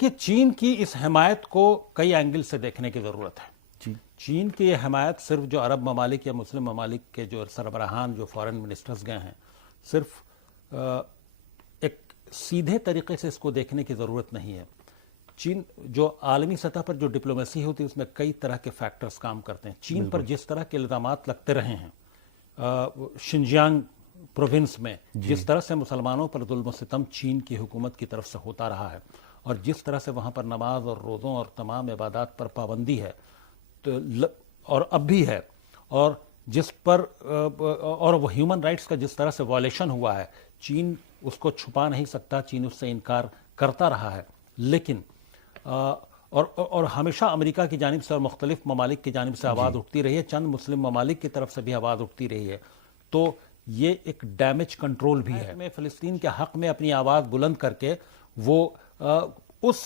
کہ چین کی اس حمایت کو کئی اینگل سے دیکھنے کی ضرورت ہے. چین کی یہ حمایت صرف جو عرب ممالک یا مسلم ممالک کے جو سربراہان جو فارن منسٹرز گئے ہیں صرف ایک سیدھے طریقے سے اس کو دیکھنے کی ضرورت نہیں ہے. چین جو عالمی سطح پر جو ڈپلومیسی ہوتی ہے اس میں کئی طرح کے فیکٹرز کام کرتے ہیں. چین پر جس طرح کے الزامات لگتے رہے ہیں شنجیانگ پروونس میں جس طرح سے مسلمانوں پر ظلم و ستم چین کی حکومت کی طرف سے ہوتا رہا ہے اور جس طرح سے وہاں پر نماز اور روزوں اور تمام عبادات پر پابندی ہے اور اب بھی ہے اور جس پر اور وہ ہیومن رائٹس کا جس طرح سے وائلیشن ہوا ہے چین اس کو چھپا نہیں سکتا. چین اس سے انکار کرتا رہا ہے لیکن اور ہمیشہ امریکہ کی جانب سے اور مختلف ممالک کی جانب سے آواز اٹھتی رہی ہے. چند مسلم ممالک کی طرف سے بھی آواز اٹھتی رہی ہے. تو یہ ایک ڈیمیج کنٹرول بھی ہے. میں فلسطین کے حق میں اپنی آواز بلند کر کے وہ اس